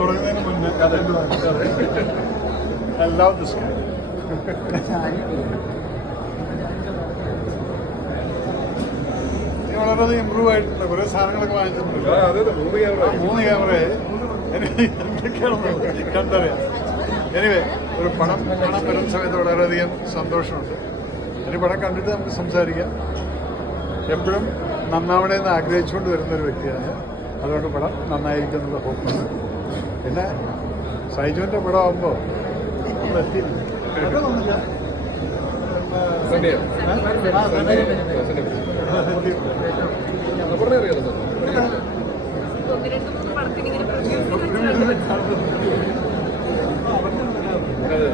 തുടങ്ങുന്നതിന് മുന്നേ I love this guy. വളരെയധികം ഇമ്പ്രൂവ് ആയിട്ടുണ്ട്. കുറേ സാധനങ്ങളൊക്കെ വാങ്ങിച്ചിട്ടുണ്ട്. 3 ക്യാമറയെ എന്തൊക്കെയാണെന്ന് കണ്ടറിയാം. എനിവേ ഒരു പണം വരുന്ന സമയത്ത് വളരെയധികം സന്തോഷമുണ്ട്. ഒരു പടം കണ്ടിട്ട് നമുക്ക് സംസാരിക്കാം. എപ്പോഴും നന്നാവണമെന്ന് ആഗ്രഹിച്ചുകൊണ്ട് വരുന്നൊരു വ്യക്തിയാണ്. അതുകൊണ്ട് പടം നന്നായിരിക്കും എന്നുള്ള ഹോപ്പുണ്ട്. പിന്നെ സൈജുവിൻ്റെ പടം ആകുമ്പോൾ നമ്മളെത്തിയില്ല. അതെ